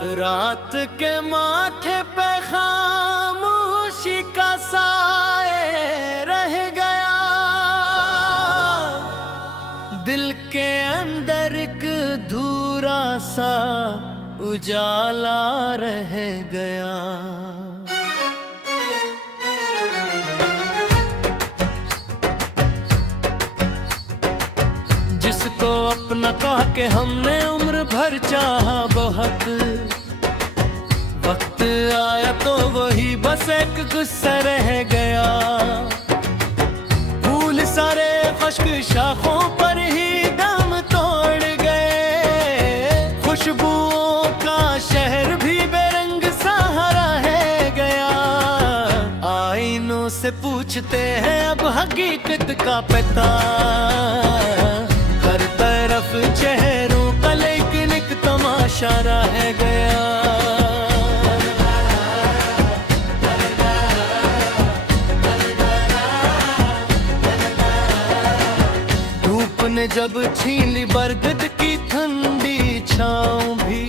रात के माथे पे खामोशी का साए रह गया, दिल के अंदर एक धूरा सा उजाला रह गया। जिसको अपना कह के हमने उम्र भर चाहा बहुत, वक्त आया तो वही बस एक गुस्सा रह गया। फूल सारे खुश्क शाखों पर ही दम तोड़ गए, खुशबुओं का शहर भी बेरंग सा रह गया। आईनों से पूछते हैं अब हकीकत का पता, हर तरफ चेहरों का लेकिन एक तमाशा रह गया। धूप ने जब छीन ली बरगद की ठंडी छाँव भी,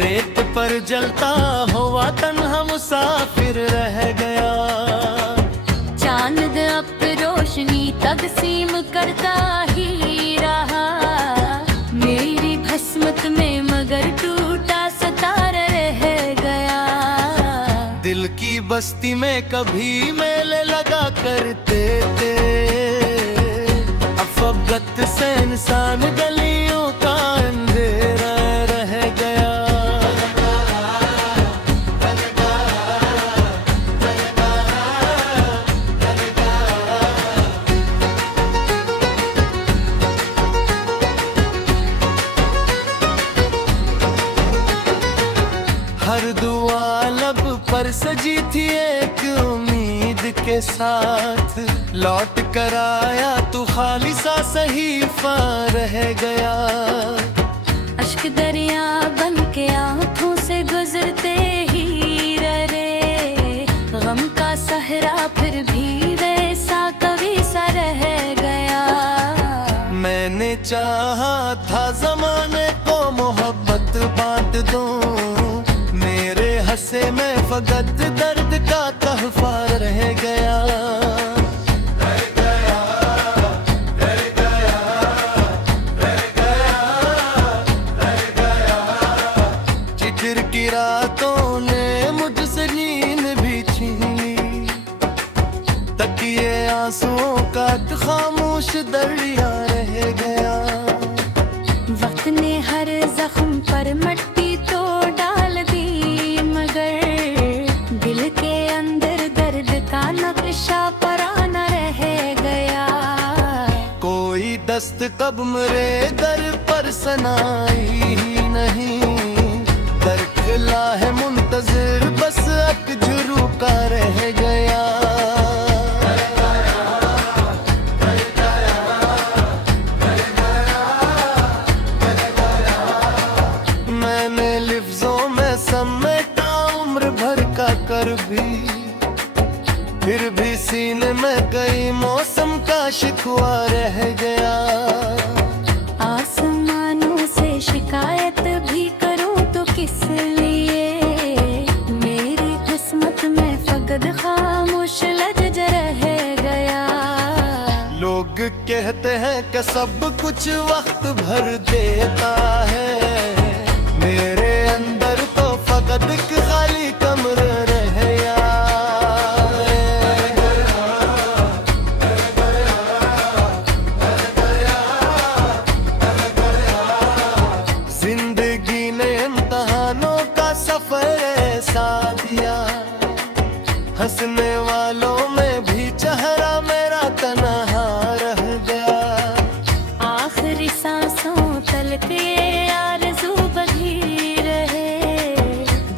रेत पर जलता हुआ तन्हा मुसाफिर रह गया। चांद अब रोशनी तकसीम करता ही रहा, मेरी भस्मत में मगर टूटा सितारा रह गया। दिल की बस्ती में कभी मेले लगा करते थे, अफगत से इंसान गलियों का अंधेरा रह गया। हर दुआ लब पर सजी थी एक उम्मीद के साथ, लौट कर आया तू खाली सा सहीफा रह गया। अश्क दरिया बन के आंखों से गुजरते ही रे, गम का सहरा फिर भी वैसा कभी सा रह गया। मैंने चाहा था जमाने को मोहब्बत बांट दूं, मेरे हंसे में फकत दर्द का तहफा रह गया। चिचिर की रातों ने मुझसे नींद भी छीन ली, तकिए आंसुओं का खामोश दरिया रह गया। वक्त ने हर जख्म पर मट्टी तो डाल दी, मगर दिल के अंदर दर्द का नक्शा पराना रह गया। कोई दस्त कब मेरे दर पर सनाई नहीं, दरखला है मुंतजिर बस अकजुरू का रह गया। मैंने लिफ्जों में समेटा उम्र भर का कर भी, फिर भी सीने में कई मौसम का शिकवा रह गया। आसमानों से शिकायत भी करूं तो किस लिए, मेरी किस्मत में फकद खामोश लज रह गया। लोग कहते हैं कि सब कुछ वक्त भर देता है, मेरे अंदर तो फकत एक खाली कमरा रह गया। जिंदगी ने इम्तहानों का सफर ऐसा दिया, हंसने वालों में भी चेहरा मेरा तन्हा रह गया। आखिरी सांसों तलक ये आरज़ू बधी रहे,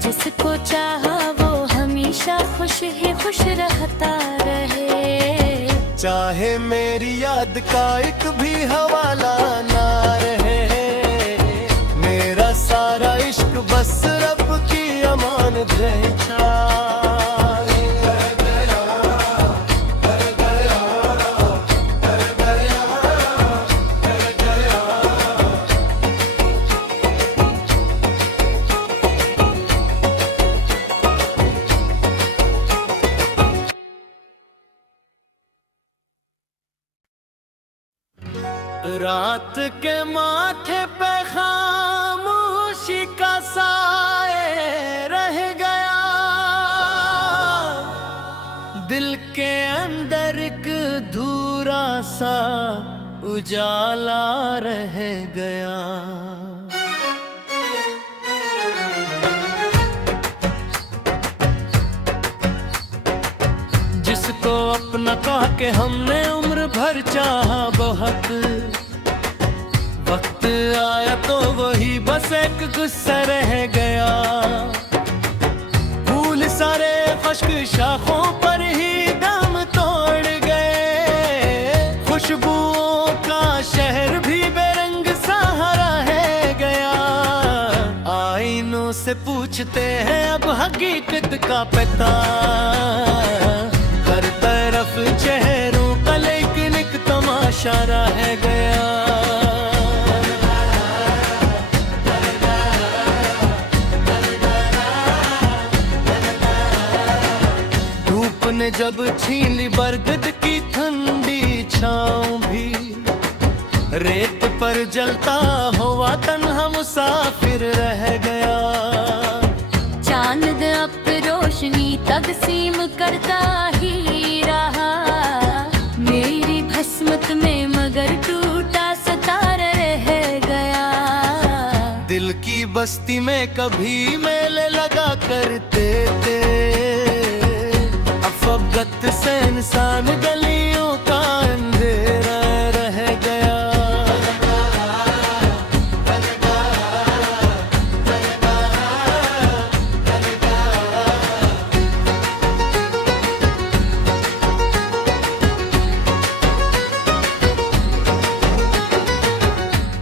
जिसको चाहा वो हमेशा खुश ही खुश रहता रहे। चाहे मेरी याद का एक भी हवाला ना रहे, मेरा सारा इश्क बस रब की अमानत है। रात के माथे पे खामोशी का साए रह गया, दिल के अंदर एक धूरा सा उजाला रह गया। जिसको अपना कह के हमने उम्र भर चाहा बहुत, वक्त आया तो वही बस एक गुस्सा रह गया। फूल सारे खुश्क शाखों पर ही दम तोड़ गए, खुशबुओं का शहर भी बेरंग सहारा है गया। आईनों से पूछते हैं अब हकीकत का पता, हर तरफ चेहरों का लेकिन एक तमाशा रह गया। धूप ने जब छीन ली बरगद की ठंडी छाँव भी, रेत पर जलता हुआ तन्हा मुसाफिर रह गया। चांद अब रोशनी तकसीम करता ही रहा, मेरी भस्मत में मगर टूटा सितारा रह गया। दिल की बस्ती में कभी मेले लगा करते थे, अफगत से इंसान गलियों का अंधेरा रह गया।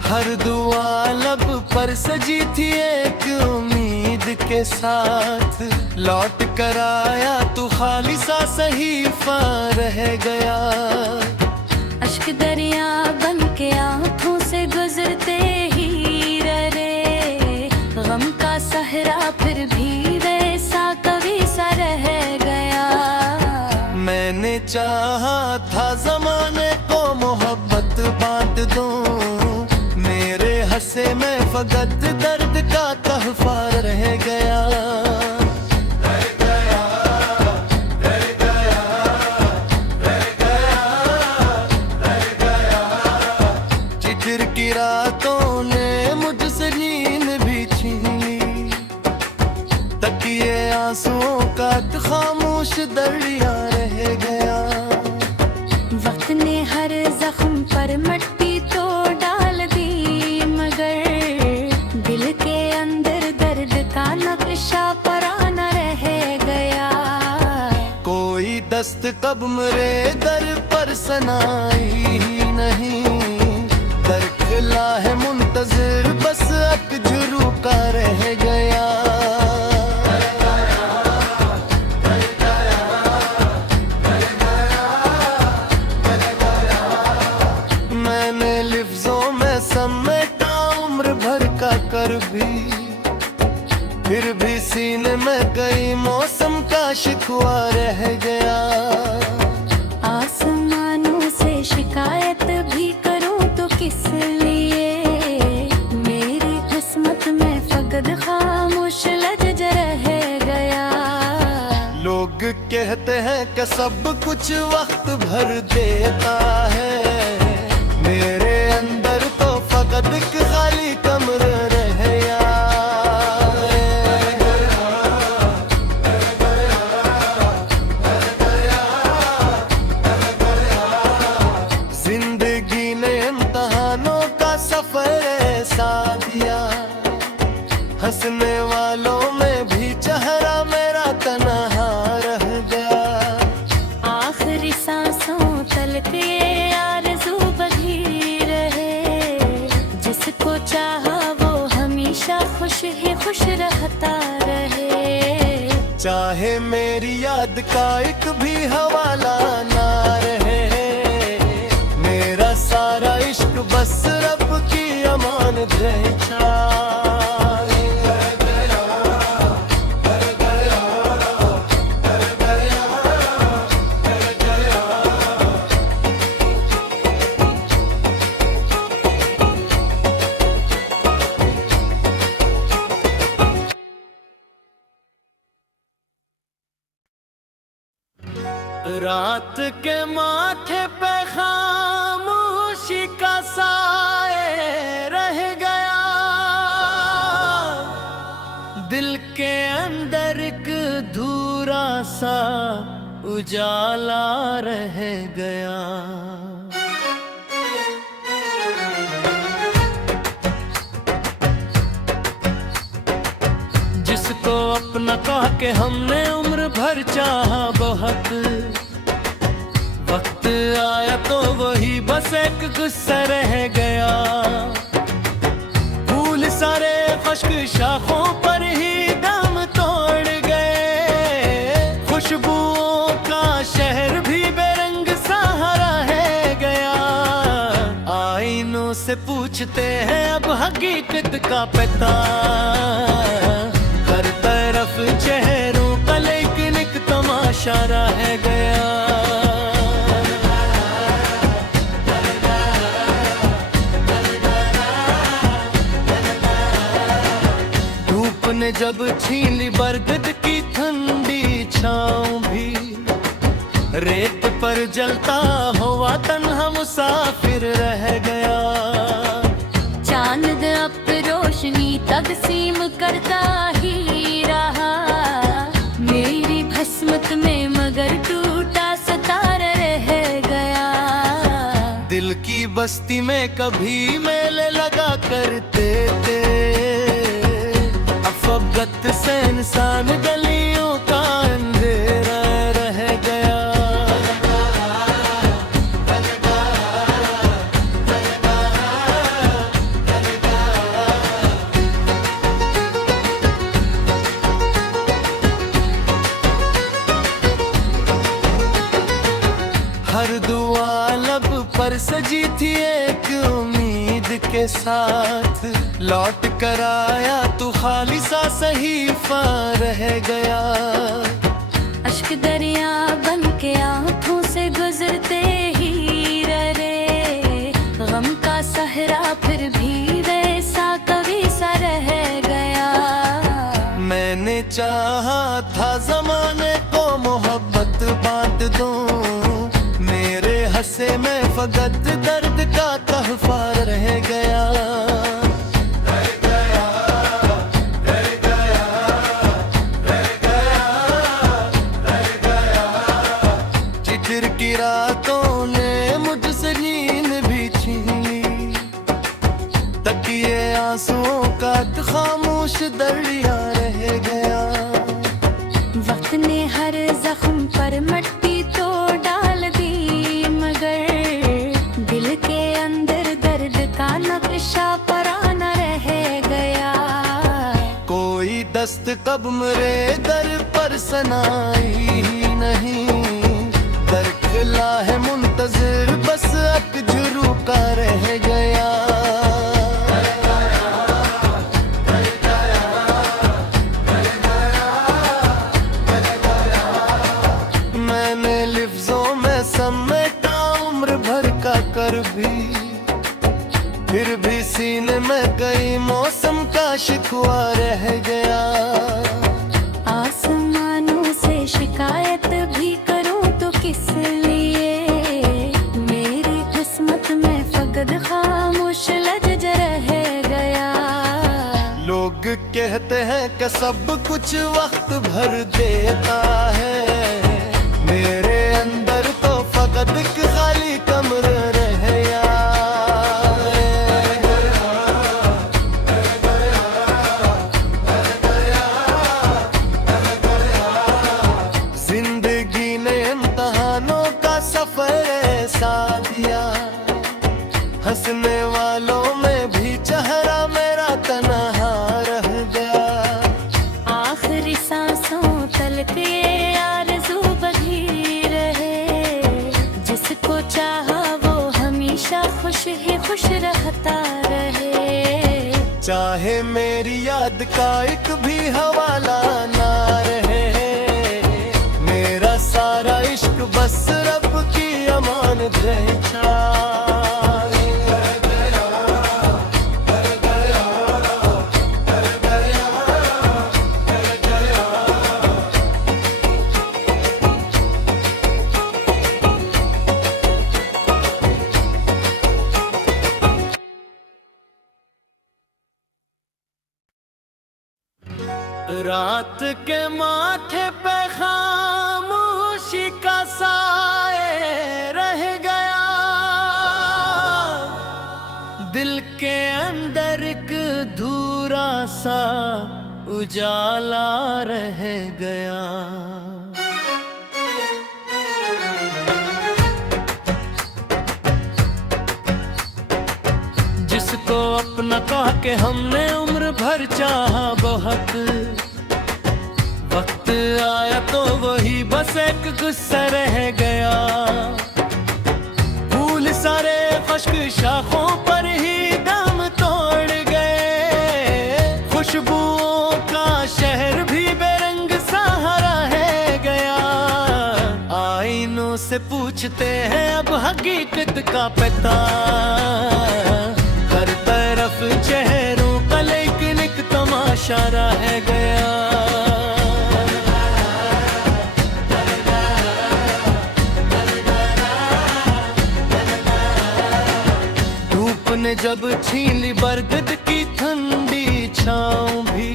हर दुआ लब पर सजी थी एक उम्मीद के साथ, लौट कर आया तू खाली सा सहीफा रह गया। अश्क दरिया बन के आंखों से गुजरते ही रहे, गम का सहरा फिर भी वैसा कभी सा रह गया। मैंने चाहा था जमाने को मोहब्बत बांट दूं, मेरे हंसे में फकत दर्द का तहफा रह गया। चित्र की रातों ने मुझसे नींद भी छीन ली, तकिए आंसुओं का खामोश दरिया रह गया। वक्त ने हर जख्म पर मट्टी तो डाल दी, मगर दिल के अंदर दर्द का नक्शा पराना रह गया। कोई दस्तक मेरे दर पर सनाई ही नहीं, दरखला है मुंतजिर बस अक झुरू का रह गया। मैंने लिफ्जों में समेटा उम्र भर का कर भी, फिर भी सीने में कई मौसम का शिकवा रह गया। आसमानों से शिकायत भी करूं तो किस लिए, मेरी किस्मत में फकत खामोश लज रह गया। लोग कहते हैं कि सब कुछ वक्त भर देता है, मेरे अंदर तो फकत एक खाली कमरा रह गया। जिंदगी ने इम्तहानों का सफर ऐसा दिया, हंसने वालों में भी चेहरा मेरा तन्हा रह गया। आखिरी सांसों तलक ये आरज़ू बधी रहे, जिसको चाहा वो हमेशा खुश ही खुश रहता रहे। चाहे मेरी याद का एक भी हवाला ना रहे, मेरा सारा इश्क बस रब की अमानत है। रात के माथे पे खामोशी का साए रह गया, दिल के अंदर एक धूरा सा उजाला रह गया। जिसको अपना कह के हमने उम्र भर चाहा बहुत, वक्त आया तो वही बस एक गुस्सा रह गया। फूल सारे खुश्क शाखों पर ही दम तोड़ गए, खुशबुओं का शहर भी बेरंग सहारा है गया। आईनों से पूछते हैं अब हकीकत का पता, हर तरफ चेहरों का लेकिन एक तमाशा रह गया। धूप ने जब छीन ली बरगद की ठंडी छाँव भी, रेत पर जलता हुआ तन्हा मुसाफिर रह गया। चांद अब रोशनी तकसीम करता ही रहा, मेरी भस्मत में मगर टूटा सितारा रह गया। दिल की बस्ती में कभी मेले लगा करते थे, अफगत से इंसान गलियों का अंधेरा रह गया। हर दुआ लब पर सजी थी एक उम्मीद के साथ, लौट कर आया तू खाली सा सहीफा रह गया। अश्क दरिया बन के आंखों से गुजरते ही रे, गम का सहरा फिर भी वैसा कभी सा रह गया। मैंने चाहा था जमाने को मोहब्बत बांट दूं, मेरे हंसे में फकत दर्द का तहफा रह गया। चित्र की रातों ने मुझसे नींद भी छीन ली, तकिए आंसुओं का खामोश दरिया रह गया। वक्त ने हर जख्म पर मट्टी तो डाल दी, मगर दिल के अंदर दर्द का नक्शा पराना रह गया। कोई दस्त कब मेरे दर पर सनाई ही नहीं, दरखला है मुंतजिर बस अकजरू का रह गया। मैंने लिफ्जों में समेटा उम्र भर का कर भी, फिर भी सीने में कई मौसम का शिकवा रह गया। आसमानों से शिकायत भी करूं तो किस लिए, मेरी किस्मत में फकद खामोश लज रह गया। लोग कहते हैं कि सब कुछ वक्त भर देता है, मेरे अंदर तो फकत एक खाली कमरा रह गया। जिंदगी ने इम्तहानों का सफर ऐसा दिया, हंसने वालों में भी चेहरा मेरा तन्हा रह गया। आखिरी सांसों तलक ये आरज़ू बधी रहे, जिसको चाहा वो हमेशा खुश ही खुश रहता रहे। चाहे मेरी याद का एक भी हवाला ना रहे, मेरा सारा इश्क बस रब की अमानत रहे। रात के माथे पे खामोशी का साए रह गया, दिल के अंदर एक धूरा सा उजाला रह गया। जिसको अपना कह के हमने उम्र भर चाहा बहुत, वक्त आया तो वही बस एक गुस्सा रह गया। फूल सारे खुश्क शाखों पर ही दम तोड़ गए, खुशबुओं का शहर भी बेरंग सहारा है गया। आईनों से पूछते हैं अब हकीकत का पता, हर तरफ चेहरों का लेकिन एक तमाशा रह गया। धूप ने जब छीन ली बरगद की ठंडी छाँव भी,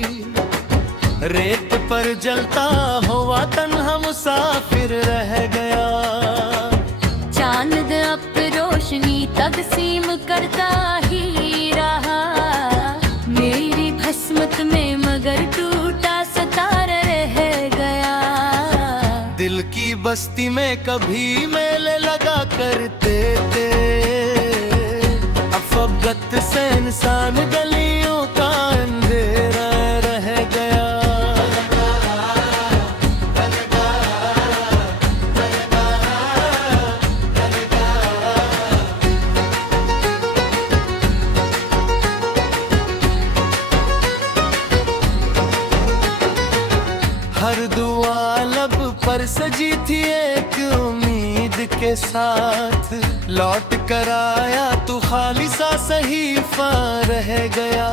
रेत पर जलता हुआ तन्हा मुसाफिर रह गया। चांद अब रोशनी तकसीम करता ही रहा, मेरी भस्मत में मगर टूटा सितारा रह गया। दिल की बस्ती में कभी मेले लगा करते थे, अफगत से इंसान गलियों का अंधेरा रह गया। हर दुआ लब पर सजी थी एक उम्मीद के साथ, लौट कर आया तू खाली सा सहीफा रह गया।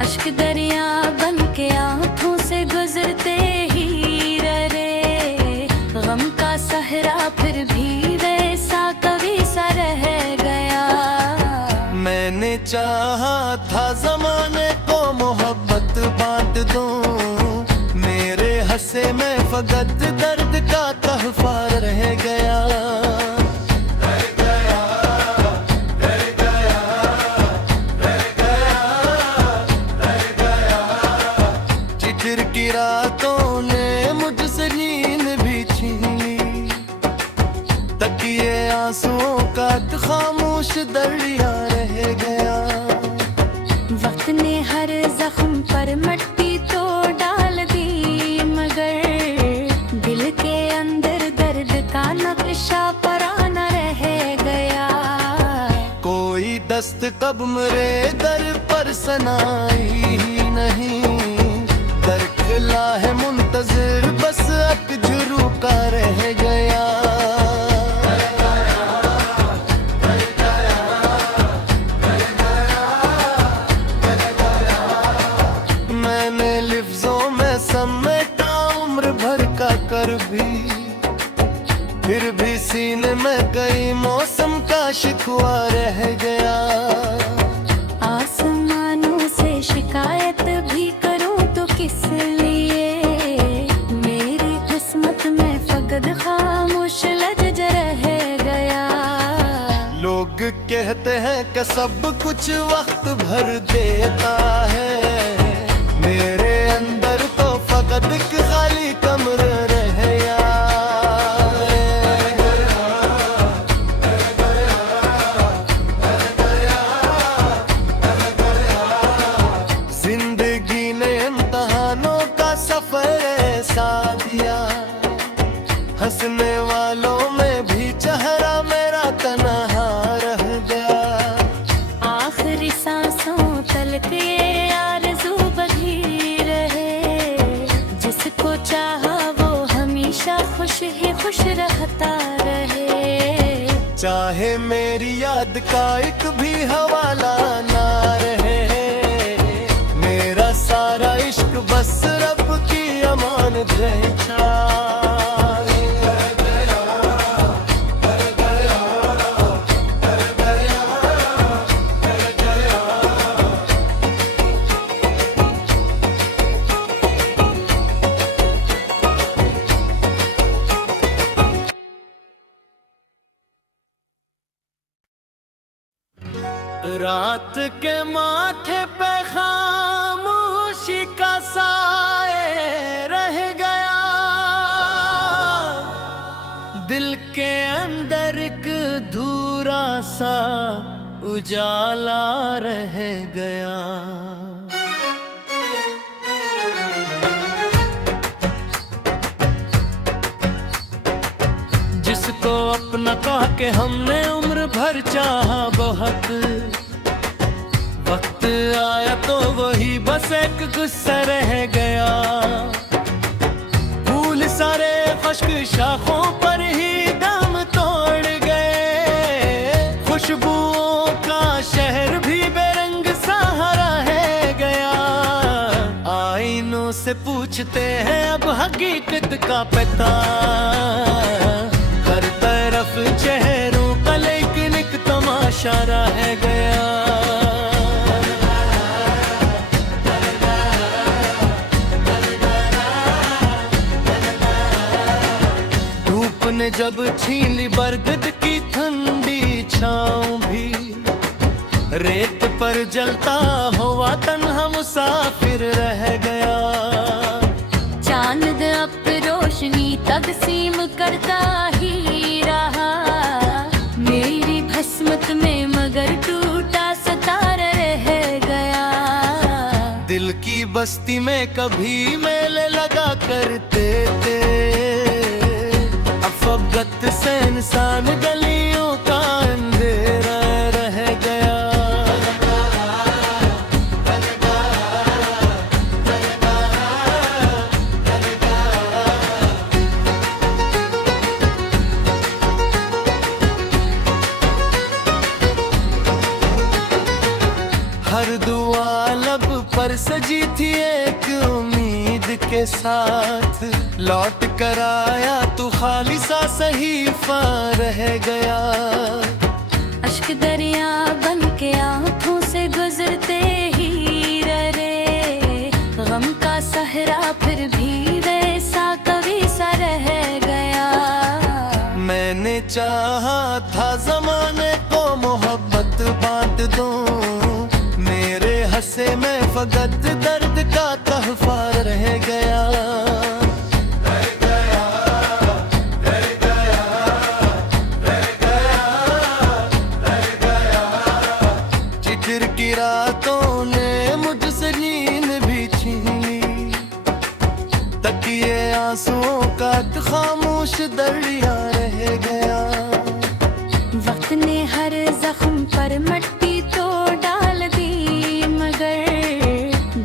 अश्क दरिया बन के आंखों से गुजरते ही रे, गम का सहरा फिर भी वैसा कभी सा रह गया। मैंने चाहा था जमाने को मोहब्बत बांट दूं, मेरे हंसे में फकत दर्द का तहफा रह गया। चिटिर की रातों ने मुझसे नींद भी छीन ली, तकिए आंसुओं का खामोश दरिया रह गया। वक्त ने हर जख्म पर मट्टी तो डाल दी, मगर दिल के अंदर दर्द का नक्शा पराना रह गया। कोई दस्त कब मेरे दर पर सनाई नहीं, दरखला है मुंतजिर बस अकजरू का रह गया। मैंने लिफ्जों में समेटा उम्र भर का कर भी, फिर भी सीने में कई मौसम का शिकवा रह गया। आसमानों से शिकायत भी करूं तो किस लिए, मेरी किस्मत में फकद खामोश लज रह गया। लोग कहते हैं कि सब कुछ वक्त भर देता है, मेरे अंदर तो फकत एक खाली कमरा रह गया। जिंदगी ने इम्तहानों का सफर ऐसा दिया, हंसने वालों में भी चेहरा मेरा तन्हा रह गया। आखिरी सांसों तलक ये आरज़ू बधी रहे, जिसको चाहा वो हमेशा खुश ही खुश रहता रहे। चाहे मेरी याद का एक भी हवाला ना रहे, मेरा सारा इश्क बस रब की अमानत रहे। रात के माथे पे खामोशी का साए रह गया, दिल के अंदर एक धूरा सा उजाला रह गया। जिसको अपना कह के हमने उम्र भर चाहा बहुत, वक्त आया तो वही बस एक गुस्सा रह गया। फूल सारे खुश्क शाखों पर ही दम तोड़ गए, खुशबुओं का शहर भी बेरंग सहारा है गया। आईनों से पूछते हैं अब हकीकत का पता, हर तरफ चेहरों का लेकिन एक तमाशा रह गया। धूप ने जब छीन ली बरगद की ठंडी छाँव भी, रेत पर जलता हुआ तन्हा मुसाफिर रह गया। चांद अब रोशनी तकसीम करता ही रहा, मेरी भस्मत में मगर टूटा सितारा रह गया। दिल की बस्ती में कभी मेले लगा करते थे, अफगत से इंसान गलियों का अंधेरा रह गया। हर दुआ लब पर सजी थी एक उम्मीद के साथ, लौट कर आया तू खाली सा सहीफा रह गया। अश्क दरिया बन के आंखों से गुजरते ही रहे, गम का सहरा फिर भी वैसा कभी सा रह गया। मैंने चाहा था जमाने को मोहब्बत बांट दूं, मेरे हंसे में फकत दर्द का तहफा रह गया। चिचिर की रातों ने मुझसे नींद भी छीन ली, तकिए आंसुओं का खामोश दरिया रह गया। वक्त ने हर जख्म पर मट्टी तो डाल दी, मगर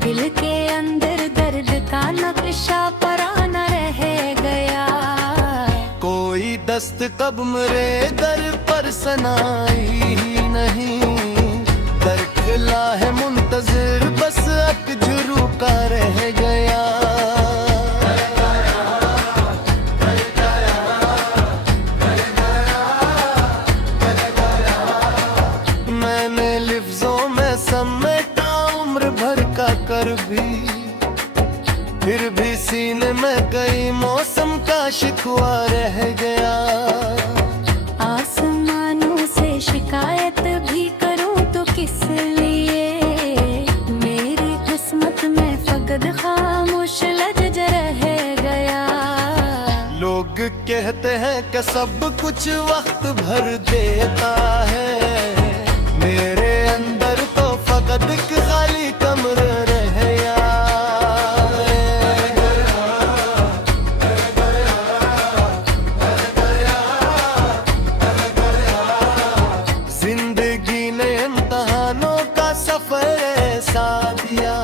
दिल के अंदर दर्द का नक्शा पराना रह गया। कोई दस्त कब मेरे दर पर सनाई ही नहीं, दरखला है मुंतजिर बस अकजरू का रह गया। मैंने लिफ्जों में समेटा उम्र भर का कर भी, फिर भी सीने में कई मौसम का शिकवा रह गया। आसमानों से शिकायत भी करूं तो किस लिए, मेरी किस्मत में फकद खामोश लज रह गया। लोग कहते हैं कि सब कुछ वक्त भर देता है, मेरे अंदर तो फकत एक खाली कमरा रह गया। जिंदगी ने इम्तहानों का सफर ऐसा दिया,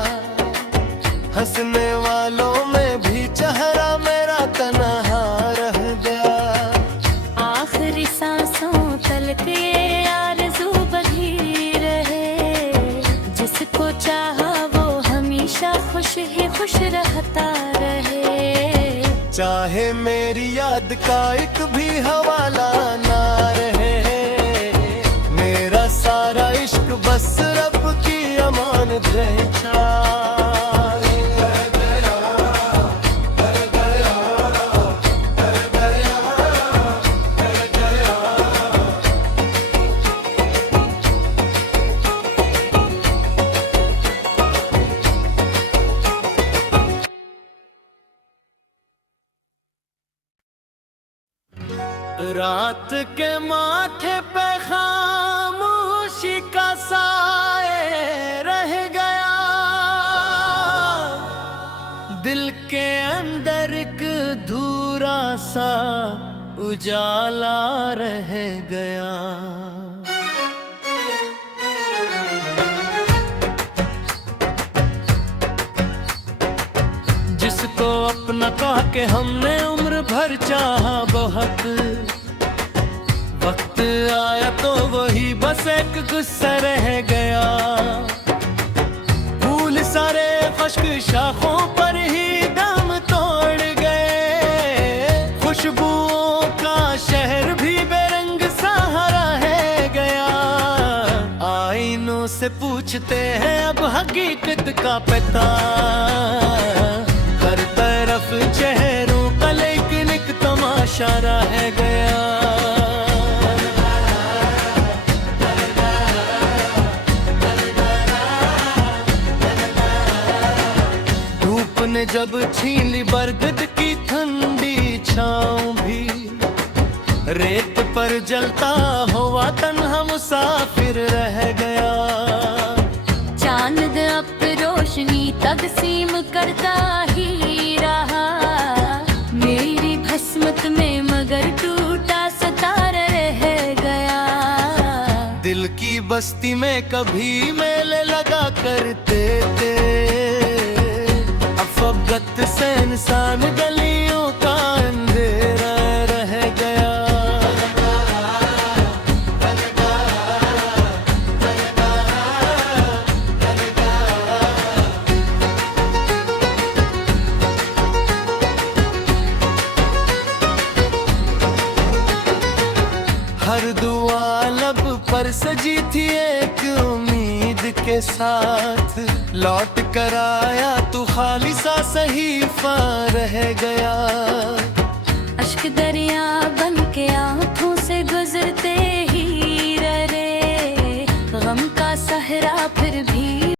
हंसने वालों में भी चेहरा मेरा तन्हा रह गया। आखिरी सांसों तलक ये आरज़ू बधी रहे, जिसको चाहा वो हमेशा खुश ही खुश रहता रहे। चाहे मेरी याद का एक भी हवाला ना रहे, मेरा सारा इश्क बस रब की अमानत रहे। रात के माथे पे खामोशी का साए रह गया, दिल के अंदर एक धूरा सा उजाला रह गया। जिसको अपना कह के हमने उम्र भर चाहा बहुत, वक्त आया तो वही बस एक गुस्सा रह गया। फूल सारे खुश्क शाखों पर ही दम तोड़ गए, खुशबुओं का शहर भी बेरंग सहारा है गया। आईनों से पूछते हैं अब हकीकत का पता, हर तरफ चेहरों का लेकिन एक तमाशा रह गया। धूप ने जब छीन ली बरगद की ठंडी छाँव भी, रेत पर जलता हुआ तन्हा मुसाफिर रह गया। चांद अब रोशनी तकसीम करता ही रहा, मेरी भस्मत में मगर टूटा सितारा रह गया। दिल की बस्ती में कभी मेले लगा करते थे, अब फबगत से इंसान गलियों का अंधेरा रह गया। हर दुआ लब पर सजी थी एक उम्मीद के साथ, लौट कर आया तू खाली सा सहीफा रह गया। अश्क दरिया